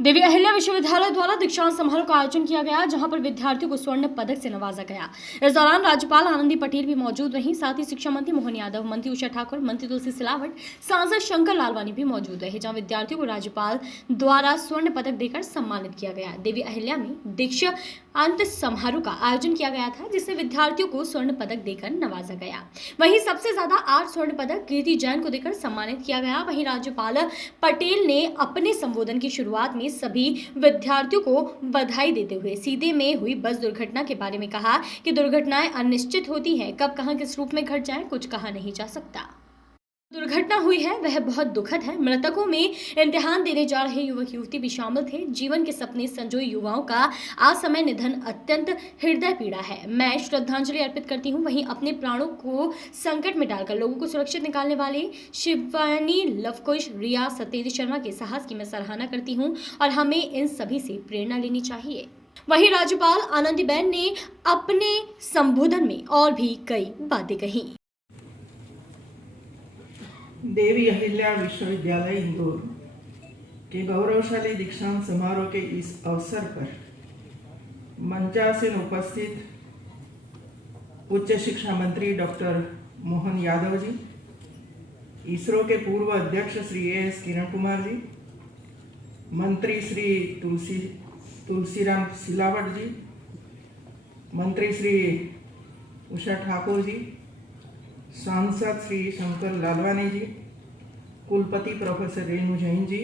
देवी अहिल्या विश्वविद्यालय द्वारा दीक्षांत समारोह का आयोजन किया गया, जहां पर विद्यार्थियों को स्वर्ण पदक से नवाजा गया। इस दौरान राज्यपाल आनंदी पटेल भी मौजूद रहीं। साथ ही शिक्षा मंत्री मोहन यादव, मंत्री उषा ठाकुर, मंत्री तुलसी सिलावट, सांसद शंकर लालवानी भी मौजूद रहे, जहां विद्यार्थियों को राज्यपाल द्वारा स्वर्ण पदक देकर सम्मानित किया गया। देवी अहिल्या में दीक्षांत समारोह का आयोजन किया गया था, जिससे विद्यार्थियों को स्वर्ण पदक देकर नवाजा गया। वहीं सबसे ज्यादा 8 स्वर्ण पदक कीर्ति जैन को देकर सम्मानित किया गया। वहीं राज्यपाल पटेल ने अपने संबोधन की शुरुआत में सभी विद्यार्थियों को बधाई देते हुए सीधे में हुई बस दुर्घटना के बारे में कहा कि दुर्घटनाएं अनिश्चित होती हैं, कब कहां किस रूप में घट जाए कुछ कहा नहीं जा सकता। दुर्घटना हुई है वह बहुत दुखद है। मृतकों में इम्तिहान देने जा रहे युवक युवती भी शामिल थे। जीवन के सपने संजोए युवाओं का असमय निधन अत्यंत हृदय पीड़ा है। मैं श्रद्धांजलि अर्पित करती हूँ। वहीं अपने प्राणों को संकट में डालकर लोगों को सुरक्षित निकालने वाले शिवानी, लवकुश, रिया, सत्येंद्र शर्मा के साहस की मैं सराहना करती हूँ और हमें इन सभी से प्रेरणा लेनी चाहिए। वहीं राज्यपाल आनंदीबेन ने अपने संबोधन में और भी कई बातें कही। देवी अहिल्या विश्वविद्यालय इंदौर के गौरवशाली दीक्षांत समारोह के इस अवसर पर मंचासीन उपस्थित उच्च शिक्षा मंत्री डॉक्टर मोहन यादव जी, इसरो के पूर्व अध्यक्ष श्री एस किरण कुमार जी, मंत्री श्री तुलसीराम सिलावट जी, मंत्री श्री उषा ठाकुर जी, सांसद श्री शंकर लालवानी जी, कुलपति प्रोफेसर रेणु जैन जी,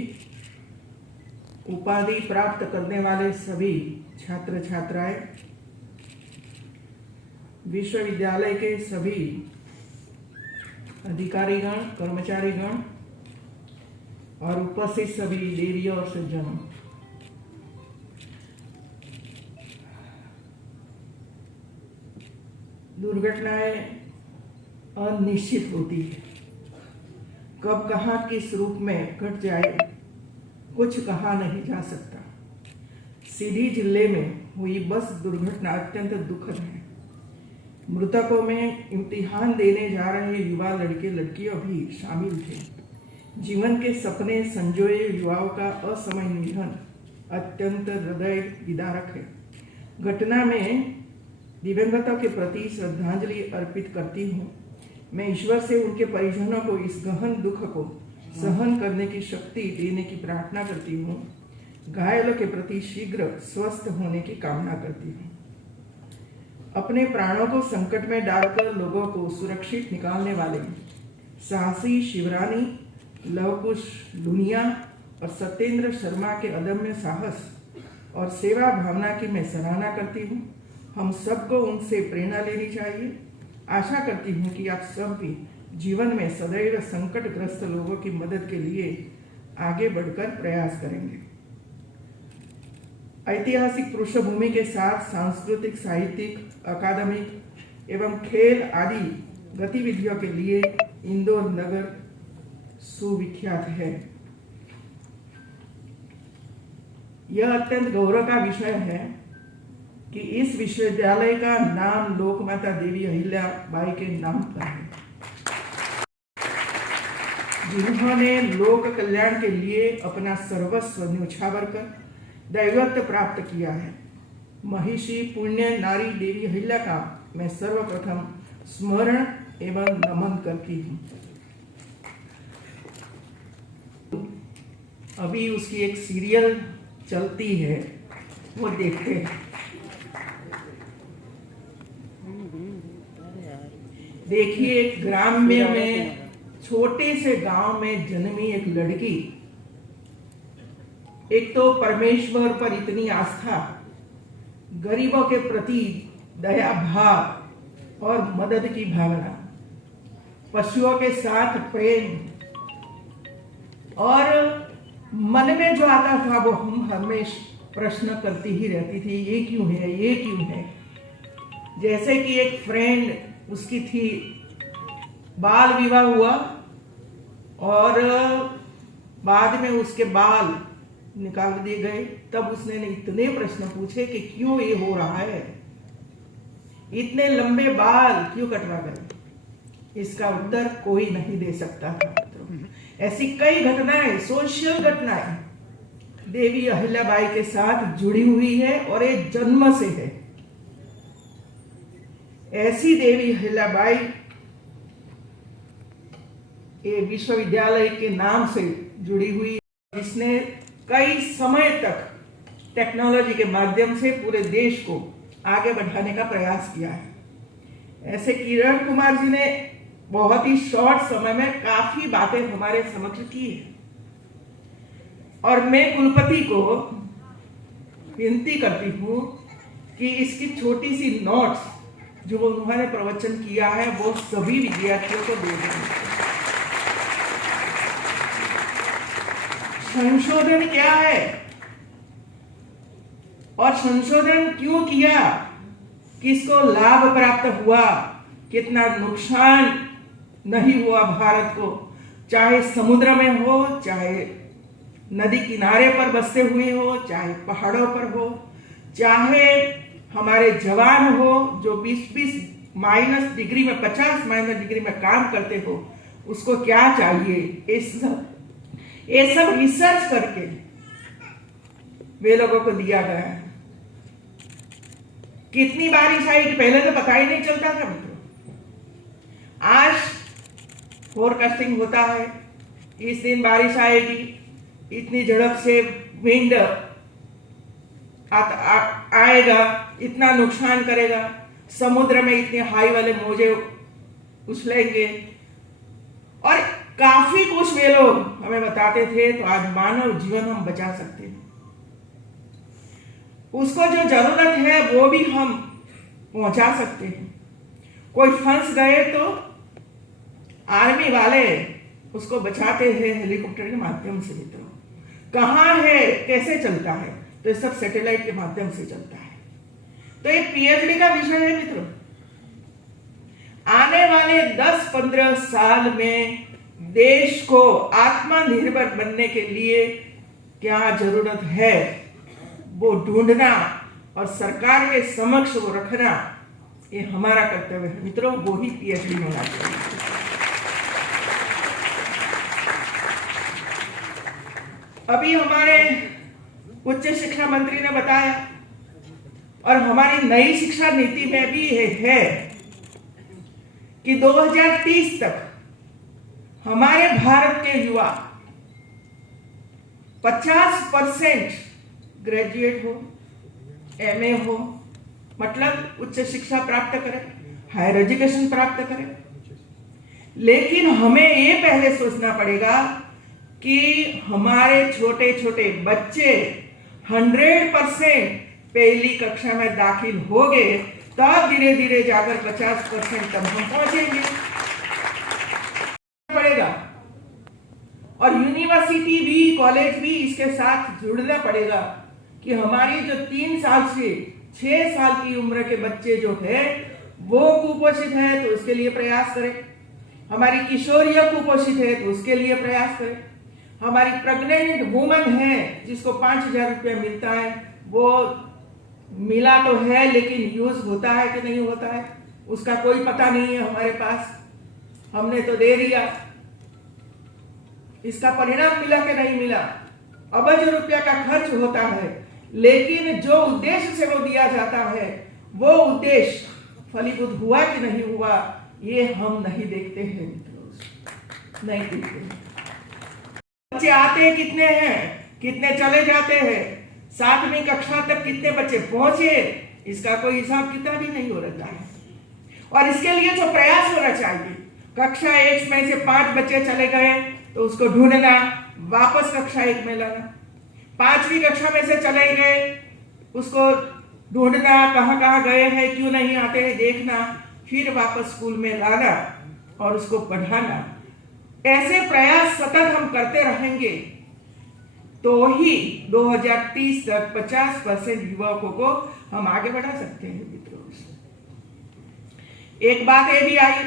उपाधि प्राप्त करने वाले सभी छात्र छात्राएं, विश्वविद्यालय के सभी अधिकारीगण, कर्मचारीगण और उपस्थित सभी देवी और सज्जनों, दुर्घटनाएं अनिश्चित होती है, कब कहाँ किस रूप में घट जाए कुछ कहा नहीं जा सकता। सीधी जिले में हुई बस दुर्घटना अत्यंत दुखद है। मृतकों में इम्तिहान देने जा रहे युवा लड़के लड़कियां भी शामिल थे। जीवन के सपने संजोए युवाओं का असमय निधन अत्यंत हृदय विदारक है। घटना में दिवंगतों के प्रति श्रद्धांजलि अर्पित करती हूँ। मैं ईश्वर से उनके परिजनों को इस गहन दुख को सहन करने की शक्ति देने की प्रार्थना करती हूँ। घायलों के प्रति शीघ्र स्वस्थ होने की कामना करती हूँ। अपने प्राणों को संकट में डालकर लोगों को सुरक्षित निकालने वाले साहसी शिवरानी, लवकुश लुनिया और सत्येंद्र शर्मा के अदम्य साहस और सेवा भावना की मैं सराहना करती हूँ। हम सबको उनसे प्रेरणा लेनी चाहिए। आशा करती हूँ कि आप सब भी जीवन में सदैव संकटग्रस्त लोगों की मदद के लिए आगे बढ़कर प्रयास करेंगे। ऐतिहासिक पृष्ठभूमि के साथ सांस्कृतिक, साहित्यिक, अकादमिक एवं खेल आदि गतिविधियों के लिए इंदौर नगर सुविख्यात है। यह अत्यंत गौरव का विषय है कि इस विश्वविद्यालय का नाम लोकमाता देवी अहिल्या बाई के नाम पर है, जिन्होंने लोक कल्याण के लिए अपना सर्वस्व न्यौछावर कर दैवत्व प्राप्त किया है। महिषी पुण्य नारी देवी अहिल्या का मैं सर्वप्रथम स्मरण एवं नमन करती हूँ। अभी उसकी एक सीरियल चलती है, वो देखते हैं। देखिए, ग्राम्य में छोटे से गांव में जन्मी एक लड़की, एक तो परमेश्वर पर इतनी आस्था, गरीबों के प्रति दया भाव और मदद की भावना, पशुओं के साथ प्रेम, और मन में जो आता था वो हम हमेशा प्रश्न करती ही रहती थी, ये क्यों है, ये क्यों है। जैसे कि एक फ्रेंड उसकी थी, बाल विवाह हुआ और बाद में उसके बाल निकाल दिए गए। तब उसने इतने प्रश्न पूछे कि क्यों ये हो रहा है, इतने लंबे बाल क्यों कटवा गए। इसका उत्तर कोई नहीं दे सकता था। ऐसी कई घटनाएं, सोशल घटनाएं देवी अहिल्याबाई के साथ जुड़ी हुई है और ये जन्म से है। ऐसी देवी अहिल्याबाई ये विश्वविद्यालय के नाम से जुड़ी हुई है, जिसने कई समय तक टेक्नोलॉजी के माध्यम से पूरे देश को आगे बढ़ाने का प्रयास किया है। ऐसे किरण कुमार जी ने बहुत ही शॉर्ट समय में काफी बातें हमारे समक्ष की है और मैं कुलपति को विनती करती हूँ कि इसकी छोटी सी नोट्स जो उन्होंने प्रवचन किया है वो सभी विद्यार्थियों को दे दें। संशोधन क्या है और संशोधन क्यों किया, किसको लाभ प्राप्त हुआ, कितना नुकसान नहीं हुआ भारत को, चाहे समुद्र में हो, चाहे नदी किनारे पर बसते हुए हो, चाहे पहाड़ों पर हो, चाहे हमारे जवान हो जो 20-20 माइनस डिग्री में 50 माइनस डिग्री में काम करते हो, उसको क्या चाहिए, ये सब रिसर्च करके वे लोगों को दिया गया है। कितनी बारिश आई पहले तो पता ही नहीं चलता था मित्रों। आज फोरकास्टिंग होता है, इस दिन बारिश आएगी, इतनी झड़प से विंड आएगा, इतना नुकसान करेगा, समुद्र में इतने हाई वाले मौजे उछलेंगे और काफी कुछ वे लोग हमें बताते थे। तो आज मानव जीवन हम बचा सकते हैं, उसको जो जरूरत है वो भी हम पहुंचा सकते हैं। कोई फंस गए तो आर्मी वाले उसको बचाते हैं हेलीकॉप्टर के माध्यम से। मित्रों कहाँ है, कैसे चलता है, तो ये सब सैटेलाइट के माध्यम से चलता है। तो ये पीएचडी का विषय है मित्रों। आने वाले 10-15 साल में देश को आत्मनिर्भर बनने के लिए क्या जरूरत है वो ढूंढना और सरकार के समक्ष वो रखना, ये हमारा कर्तव्य है मित्रों। वो ही पीएचडी होना चाहिए। अभी हमारे उच्च शिक्षा मंत्री ने बताया और हमारी नई शिक्षा नीति में भी है कि 2030 तक हमारे भारत के युवा 50% ग्रेजुएट हो, एमए हो, मतलब उच्च शिक्षा प्राप्त करें, हायर एजुकेशन प्राप्त करें। लेकिन हमें ये पहले सोचना पड़ेगा कि हमारे छोटे छोटे बच्चे 100% पहली कक्षा में दाखिल हो गए, तब धीरे धीरे जाकर 50% तक हम पहुंचेंगे पड़ेगा। और यूनिवर्सिटी भी, कॉलेज भी इसके साथ जुड़ना पड़ेगा कि हमारी जो 3 साल से 6 साल की उम्र के बच्चे जो है वो कुपोषित है तो उसके लिए प्रयास करें, हमारी किशोरियां कुपोषित है तो उसके लिए प्रयास करें, हमारी प्रेग्नेंट वुमन है जिसको 5,000 रुपया मिलता है, वो मिला तो है लेकिन यूज होता है कि नहीं होता है उसका कोई पता नहीं है हमारे पास, हमने तो दे दिया, इसका परिणाम मिला कि नहीं मिला। अबज रुपया का खर्च होता है, लेकिन जो उद्देश्य से वो दिया जाता है वो उद्देश्य फलीभूत हुआ कि नहीं हुआ ये हम नहीं देखते हैं मित्रों, नहीं देखते हैं। बच्चे आते कितने हैं, कितने चले जाते हैं, 7वीं कक्षा तक कितने बच्चे पहुंचे, इसका कोई हिसाब किताब भी नहीं हो रहा है। और इसके लिए जो प्रयास होना चाहिए, कक्षा 1 में से 5 बच्चे चले गए तो उसको ढूंढना, वापस कक्षा 1 में लाना, 5वीं कक्षा में से चले गए उसको ढूंढना, कहाँ कहाँ गए हैं, क्यों नहीं आते हैं देखना, फिर वापस स्कूल में लाना और उसको पढ़ाना। ऐसे प्रयास सतत हम करते रहेंगे तो ही 2030 तक 50% युवकों को हम आगे बढ़ा सकते हैं मित्रों। एक बात ये भी आई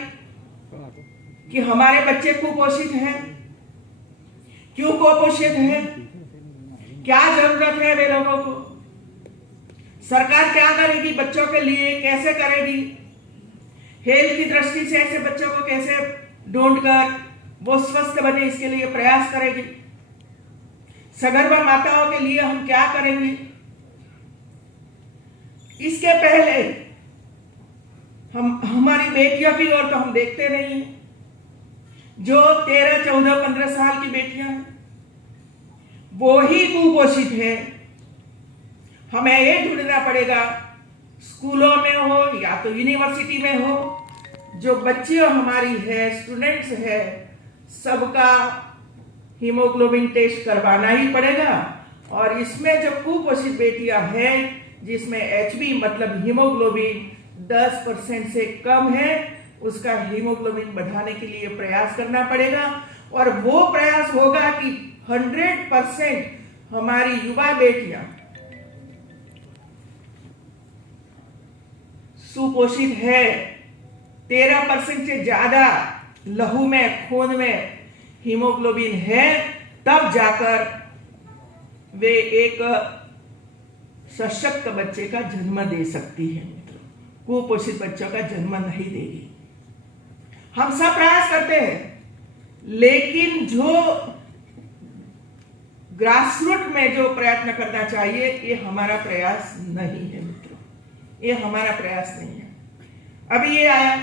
कि हमारे बच्चे कुपोषित हैं, क्यों कुपोषित हैं, क्या जरूरत है वे लोगों को, सरकार क्या करेगी बच्चों के लिए, कैसे करेगी, हेल्थ की दृष्टि से ऐसे बच्चों को कैसे ढूंढकर वो स्वस्थ बने इसके लिए प्रयास करेगी। सगर्भा माताओं के लिए हम क्या करेंगे? इसके पहले हमारी बेटियों की ओर तो हम देखते नहीं हैं। जो 13, 14, 15 साल की बेटियां हैं वो ही कुपोषित है। हमें ये ढूंढना पड़ेगा, स्कूलों में हो या तो यूनिवर्सिटी में हो, जो बच्चियों हमारी है, स्टूडेंट्स है, सबका हीमोग्लोबिन टेस्ट करवाना ही पड़ेगा। और इसमें जो कुपोषित बेटियां हैं जिसमें HB मतलब हीमोग्लोबिन 10% से कम है, उसका हीमोग्लोबिन बढ़ाने के लिए प्रयास करना पड़ेगा। और वो प्रयास होगा कि 100% हमारी युवा बेटियां सुपोषित है, 13% से ज्यादा लहू में, खून में हीमोग्लोबिन है, तब जाकर वे एक सशक्त बच्चे का जन्म दे सकती है। कुपोषित बच्चों का जन्म नहीं देगी। हम सब प्रयास करते हैं, लेकिन जो ग्रासरूट में जो प्रयत्न करना चाहिए, ये हमारा प्रयास नहीं है मित्रों, ये हमारा प्रयास नहीं है। अभी ये आया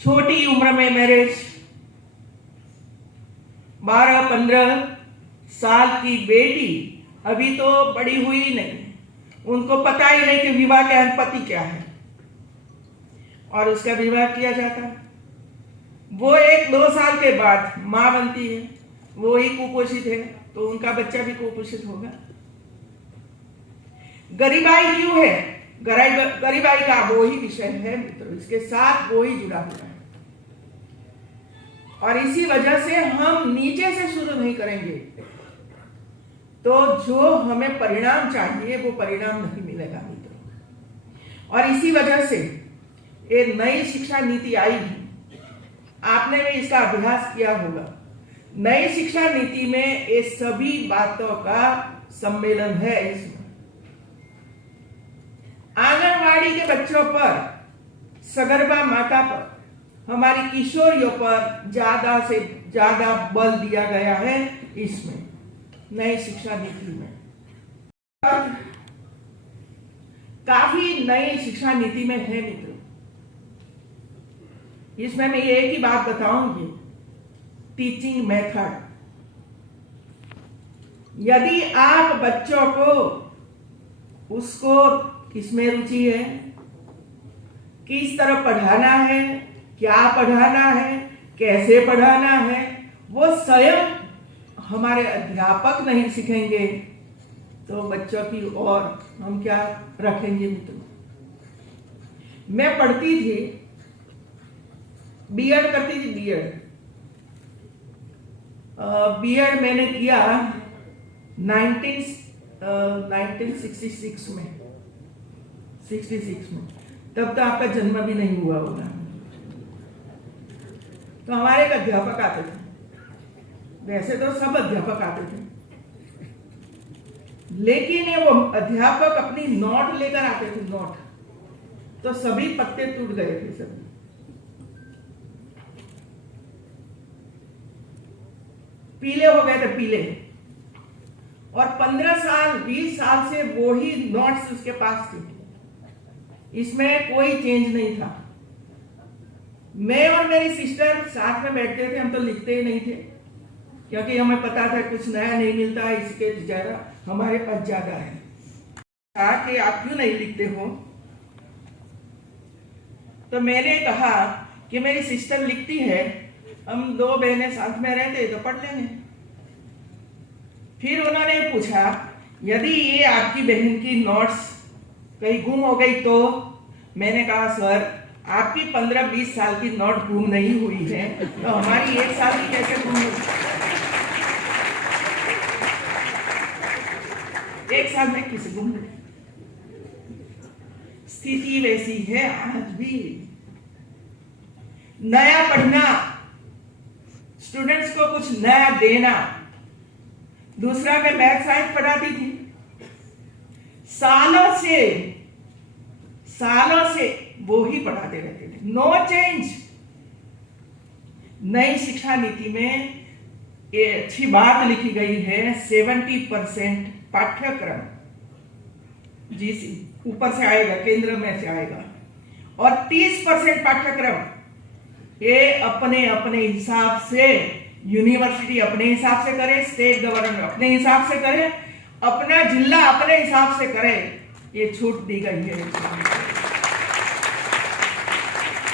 छोटी उम्र में मैरिज, 12-15 साल की बेटी अभी तो बड़ी हुई नहीं, उनको पता ही नहीं कि विवाह के अनुपति क्या है, और उसका विवाह किया जाता है। वो 1-2 साल के बाद मां बनती है, वो ही कुपोषित है, तो उनका बच्चा भी कुपोषित होगा। गरीबाई क्यों है? गरीबाई का वो ही विषय है मित्रों, इसके साथ वो ही जुड़ा हुआ है। और इसी वजह से हम नीचे से शुरू नहीं करेंगे तो जो हमें परिणाम चाहिए वो परिणाम नहीं मिलेगा मित्रों। और इसी वजह से ये नई शिक्षा नीति आई है, आपने भी इसका अभ्यास किया होगा। नई शिक्षा नीति में ये सभी बातों का सम्मेलन है। इसमें आंगनवाड़ी के बच्चों पर, सगर्भा माता पर, हमारी किशोरियों पर ज्यादा से ज्यादा बल दिया गया है। इसमें नई शिक्षा नीति में काफी नई शिक्षा नीति में है मित्रों। इसमें मैं एक ही बात बताऊंगी, टीचिंग मेथड। यदि आप बच्चों को, उसको किसमें रुचि है, किस तरह पढ़ाना है, क्या पढ़ाना है, कैसे पढ़ाना है, वो स्वयं हमारे अध्यापक नहीं सिखेंगे तो बच्चों की ओर हम क्या रखेंगे मित्रों। मैं पढ़ती थी, बीएड करती थी, बीएड मैंने किया 1966 में, 66 में। तब तो आपका जन्म भी नहीं हुआ होगा। तो हमारे एक अध्यापक आते थे, वैसे तो सब अध्यापक आते थे, लेकिन ये वो अध्यापक अपनी नोट लेकर आते थे, नोट। तो सभी पत्ते टूट गए थे, सभी। पीले हो गए थे, पीले। और 15 साल 20 साल से वो ही नोट्स उसके पास थे, इसमें कोई चेंज नहीं था। मैं और मेरी सिस्टर साथ में बैठते थे, हम तो लिखते ही नहीं थे, क्योंकि हमें पता था कुछ नया नहीं मिलता है, इसके ज्यादा हमारे पास ज्यादा है। कि आप क्यों नहीं लिखते हो? तो मैंने कहा कि मेरी सिस्टर लिखती है, हम 2 बहनें साथ में रहते तो पढ़ लेंगे। फिर उन्होंने पूछा, यदि ये आपकी बहन की नोट्स कहीं गुम हो गई तो? मैंने कहा, सर आपकी 15-20 साल की नोट गुम नहीं हुई है, तो हमारी 1 साल की कैसे गुम हुई? 1 साल में किसे गुम हुई? स्थिति वैसी है आज भी। नया पढ़ना, स्टूडेंट्स को कुछ नया देना। दूसरा, मैं मैथ साइंस पढ़ाती थी, सालों से वो ही पढ़ाते रहते थे, नो चेंज। नई शिक्षा नीति में ये अच्छी बात लिखी गई है, 70% पाठ्यक्रम जिस ऊपर से आएगा, केंद्र में से आएगा, और 30% पाठ्यक्रम ये अपने अपने हिसाब से यूनिवर्सिटी अपने हिसाब से करे, स्टेट गवर्नमेंट अपने हिसाब से करे, अपना जिला अपने हिसाब से करे, ये छूट दी गई है।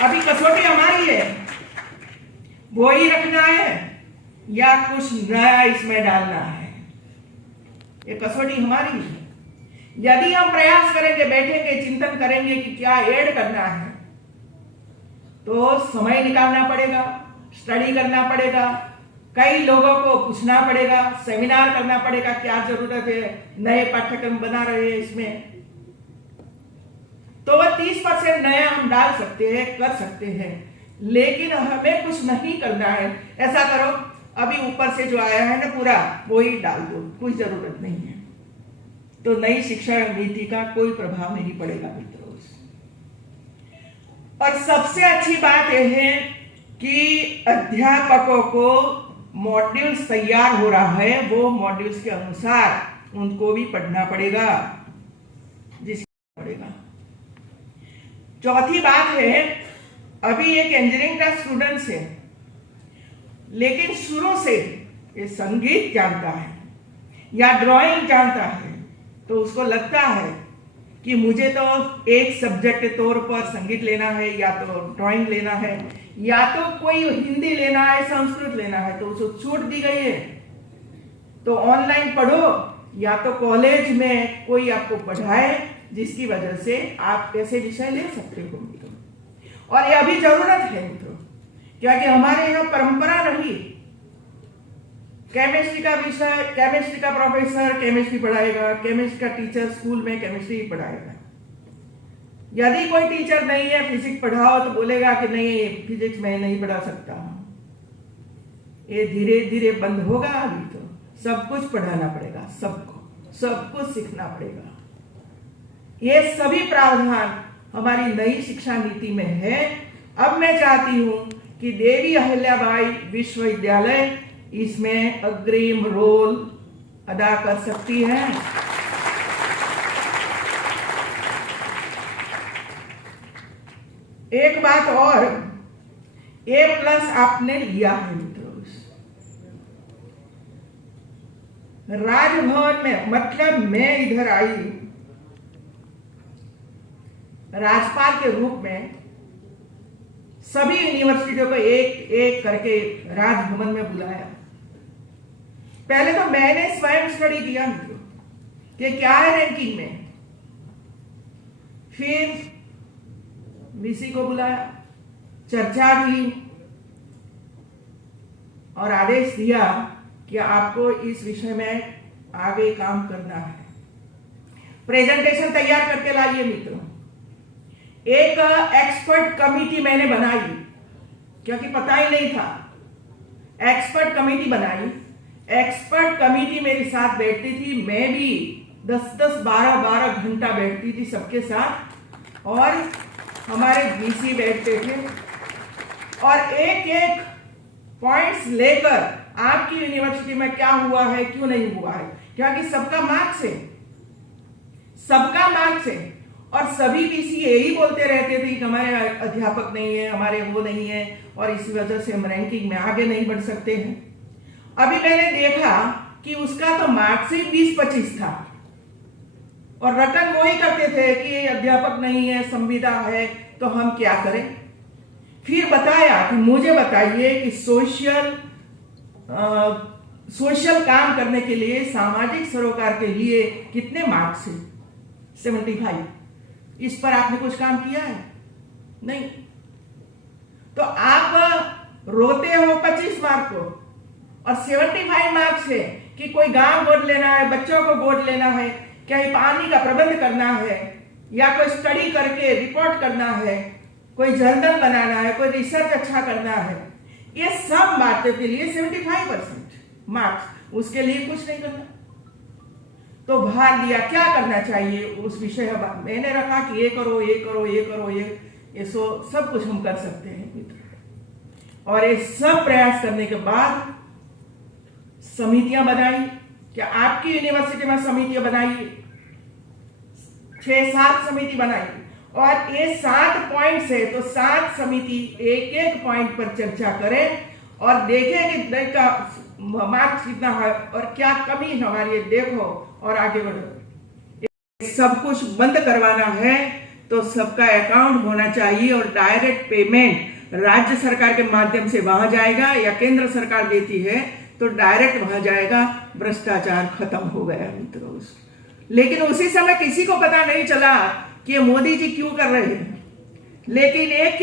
अभी कसौटी हमारी है, वो ही रखना है या कुछ नया इसमें डालना है, ये कसौटी हमारी है। यदि हम प्रयास करेंगे, बैठेंगे, चिंतन करेंगे कि क्या ऐड करना है, तो समय निकालना पड़ेगा, स्टडी करना पड़ेगा, कई लोगों को पूछना पड़ेगा, सेमिनार करना पड़ेगा, क्या जरूरत है, नए पाठ्यक्रम बना रहे हैं इसमें, तो वह 30% नया हम डाल सकते हैं, कर सकते हैं, लेकिन हमें कुछ नहीं करना है। ऐसा करो, अभी ऊपर से जो आया है ना पूरा वो ही डाल दो, कोई जरूरत नहीं है, तो नई शिक्षा नीति का कोई प्रभाव नहीं पड़ेगा मित्रों। और सबसे अच्छी बात यह है कि अध्यापकों को मॉड्यूल्स तैयार हो रहा है, वो मॉड्यूल्स के अनुसार उनको भी पढ़ना पड़ेगा, पड़ेगा। चौथी बात है, अभी एक इंजीनियरिंग का स्टूडेंट्स है, लेकिन शुरू से ये संगीत जानता है या ड्राइंग जानता है, तो उसको लगता है कि मुझे तो एक सब्जेक्ट के तौर पर संगीत लेना है, या तो ड्राइंग लेना है, या तो कोई हिंदी लेना है, संस्कृत लेना है, तो उसको छूट दी गई है, तो ऑनलाइन पढ़ो, या तो कॉलेज में कोई आपको पढ़ाए, जिसकी वजह से आप ऐसे विषय ले सकते हो मित्रों। और ये अभी जरूरत है मित्रों, क्योंकि हमारे यहाँ परंपरा रही, केमिस्ट्री का विषय, केमिस्ट्री का प्रोफेसर केमिस्ट्री पढ़ाएगा, केमिस्ट्री का टीचर स्कूल में केमिस्ट्री पढ़ाएगा। यदि कोई टीचर नहीं है, फिजिक्स पढ़ाओ तो बोलेगा कि नहीं, फिजिक्स मैं नहीं पढ़ा सकता। ये धीरे धीरे बंद होगा, अभी तो सब कुछ पढ़ाना पड़ेगा, सबको सब कुछ सीखना पड़ेगा। ये सभी प्रावधान हमारी नई शिक्षा नीति में है। अब मैं चाहती हूं कि देवी अहिल्याबाई विश्वविद्यालय इसमें अग्रिम रोल अदा कर सकती है। एक बात और, A+ आपने लिया है मित्रों, राजभवन में, मतलब मैं इधर आई राज्यपाल के रूप में, सभी यूनिवर्सिटियों को एक एक करके राजभवन में बुलाया। पहले तो मैंने स्वयं स्टडी किया मित्रों कि क्या है रैंकिंग में, फिर वीसी को बुलाया, चर्चा की और आदेश दिया कि आपको इस विषय में आगे काम करना है। प्रेजेंटेशन तैयार करके लाइए मित्रों। एक एक्सपर्ट कमेटी मैंने बनाई, क्योंकि पता ही नहीं था, एक्सपर्ट कमेटी बनाई। एक्सपर्ट कमेटी मेरे साथ बैठती थी, मैं भी 10-10, 12-12 घंटा बैठती थी सबके साथ, और हमारे वीसी बैठते थे, और एक एक पॉइंट्स लेकर आपकी यूनिवर्सिटी में क्या हुआ है, क्यों नहीं हुआ है, क्योंकि सबका मार्क्स है, सबका मार्क्स है। और सभी वीसी यही बोलते रहते थे कि हमारे अध्यापक नहीं है, हमारे वो नहीं है, और इसी वजह से हम रैंकिंग में आगे नहीं बढ़ सकते हैं। अभी मैंने देखा कि उसका तो मार्क्स ही 20-25 था, और रटन वो ही करते थे कि अध्यापक नहीं है, संविदा है, तो हम क्या करें। फिर बताया कि मुझे बताइए कि सोशल काम करने के लिए, सामाजिक सरोकार के लिए कितने मार्क्स है। 75। इस पर आपने कुछ काम किया है? नहीं। तो आप रोते हो 25 मार्क को, और 75 मार्क्स है कि कोई गांव गोद लेना है, बच्चों को गोद लेना है, कहीं पानी का प्रबंध करना है, या कोई स्टडी करके रिपोर्ट करना है, कोई जर्नल बनाना है, कोई रिसर्च अच्छा करना है। ये सब बातों के लिए 75% मार्क्स, उसके लिए कुछ नहीं करना। तो भार दिया, क्या करना चाहिए उस विषय पर मैंने रखा कि ये करो, ये करो, ये करो, ये सब कुछ हम कर सकते हैं मित्र। और ये सब प्रयास करने के बाद समितियां बनाई। क्या आपकी यूनिवर्सिटी में समितियां बनाई? 6-7 समिति बनाई और ये 7 पॉइंट्स है, तो 7 समिति एक एक पॉइंट पर चर्चा करें और देखें कि देखा मार्क्स कितना है और क्या कमी हमारी है, देखो और आगे बढ़ो। सब कुछ बंद करवाना है तो सबका अकाउंट होना चाहिए और डायरेक्ट पेमेंट राज्य सरकार के माध्यम से वहां जाएगा या केंद्र सरकार देती है तो डायरेक्ट वहां जाएगा। भ्रष्टाचार खत्म हो गया मित्रों। लेकिन उसी समय किसी को पता नहीं चला कि मोदी जी क्यों कर रहे हैं, लेकिन एक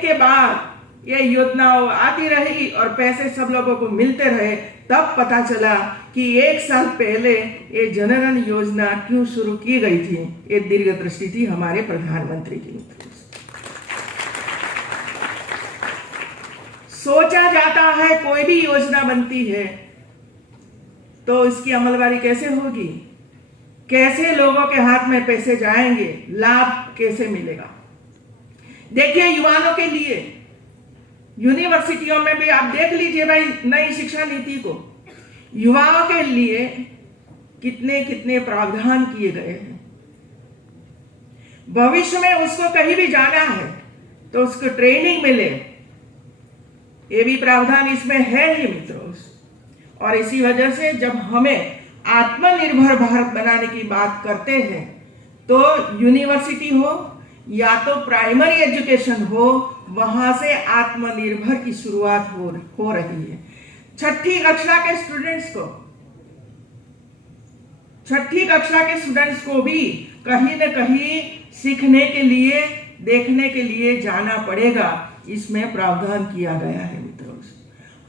के बाद ये योजनाओं आती रही और पैसे सब लोगों को मिलते रहे। तब पता चला कि 1 साल पहले ये जनधन योजना क्यों शुरू की गई थी। ये दीर्घदृष्टि थी हमारे प्रधानमंत्री की। सोचा जाता है कोई भी योजना बनती है तो इसकी अमलवारी कैसे होगी, कैसे लोगों के हाथ में पैसे जाएंगे, लाभ कैसे मिलेगा। देखिए युवाओं के लिए यूनिवर्सिटियों में भी आप देख लीजिए भाई, नई शिक्षा नीति को युवाओं के लिए कितने कितने प्रावधान किए गए हैं। भविष्य में उसको कहीं भी जाना है तो उसको ट्रेनिंग मिले, ये भी प्रावधान इसमें है ही मित्रों। और इसी वजह से जब हमें आत्मनिर्भर भारत बनाने की बात करते हैं तो यूनिवर्सिटी हो या तो प्राइमरी एजुकेशन हो, वहां से आत्मनिर्भर की शुरुआत हो रही है। छठी कक्षा के स्टूडेंट्स को भी कहीं न कहीं सीखने के लिए, देखने के लिए जाना पड़ेगा। इसमें प्रावधान किया गया है मित्रों।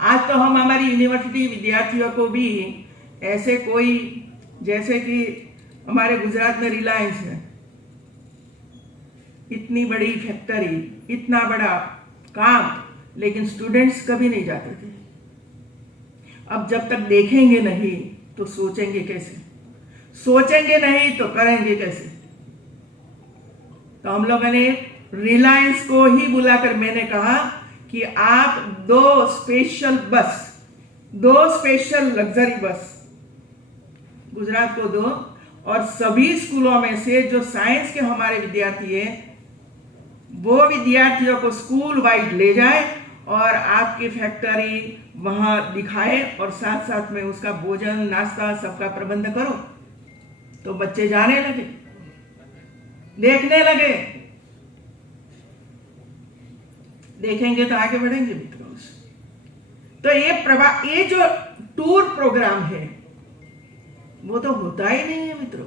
आज तो हम हमारी यूनिवर्सिटी विद्यार्थियों को भी ऐसे कोई, जैसे कि हमारे गुजरात में रिलायंस है, इतनी बड़ी फैक्ट्री, इतना बड़ा काम, लेकिन स्टूडेंट्स कभी नहीं जाते थे। अब जब तक देखेंगे नहीं तो सोचेंगे कैसे, सोचेंगे नहीं तो करेंगे कैसे। तो हम लोगों ने रिलायंस को ही बुलाकर मैंने कहा कि आप 2 स्पेशल लग्जरी बस गुजरात को दो और सभी स्कूलों में से जो साइंस के हमारे विद्यार्थी हैं वो विद्यार्थियों को स्कूल वाइड ले जाए और आपकी फैक्ट्री वहां दिखाए और साथ साथ में उसका भोजन, नाश्ता सबका प्रबंध करो। तो बच्चे जाने लगे, देखने लगे, देखेंगे तो आगे बढ़ेंगे मित्रों। तो ये जो टूर प्रोग्राम है वो तो होता ही नहीं है मित्रों।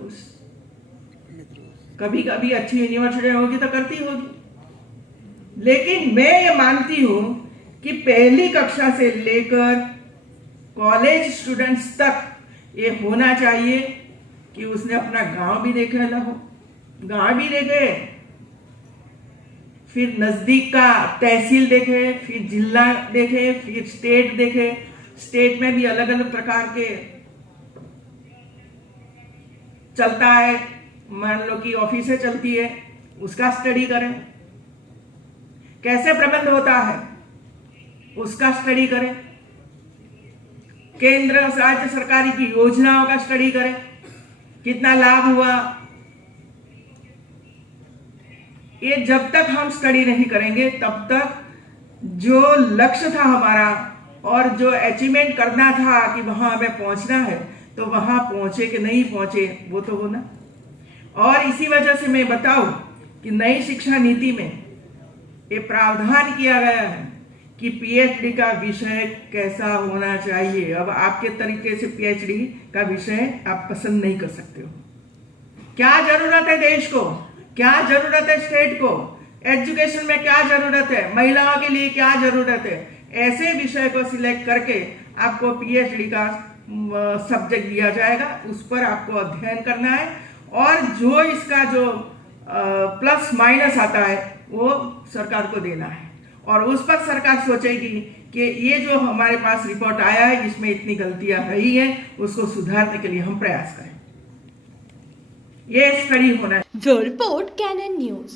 कभी कभी अच्छी यूनिवर्सिटी होगी तो करती होगी, लेकिन मैं ये मानती हूं कि पहली कक्षा से लेकर कॉलेज स्टूडेंट्स तक ये होना चाहिए कि उसने अपना गांव भी देखने लगा, गांव भी देखे, फिर नजदीक का तहसील देखे, फिर जिला देखे, फिर स्टेट देखे। स्टेट में भी अलग अलग प्रकार के चलता है, मान लो कि ऑफिसें चलती है, उसका स्टडी करें, कैसे प्रबंध होता है उसका स्टडी करें, केंद्र राज्य सरकारी की योजनाओं का स्टडी करें, कितना लाभ हुआ। ये जब तक हम स्टडी नहीं करेंगे तब तक जो लक्ष्य था हमारा और जो अचीवमेंट करना था कि वहां हमें पहुंचना है तो वहां पहुंचे कि नहीं पहुंचे वो तो होना। और इसी वजह से मैं बताऊं कि नई शिक्षा नीति में ये प्रावधान किया गया है कि पीएचडी का विषय कैसा होना चाहिए। अब आपके तरीके से पीएचडी का विषय आप पसंद नहीं कर सकते हो। क्या जरूरत है देश को, क्या जरूरत है स्टेट को, एजुकेशन में क्या जरूरत है, महिलाओं के लिए क्या जरूरत है, ऐसे विषय को सिलेक्ट करके आपको पीएचडी का सब्जेक्ट दिया जाएगा, उस पर आपको अध्ययन करना है और जो इसका जो प्लस माइनस आता है वो सरकार को देना है और उस पर सरकार सोचेगी कि ये जो हमारे पास रिपोर्ट आया है इसमें इतनी गलतियां रही हैं, उसको सुधारने के लिए हम प्रयास करें। ये स्टडी होना है। Bureau report Canon news.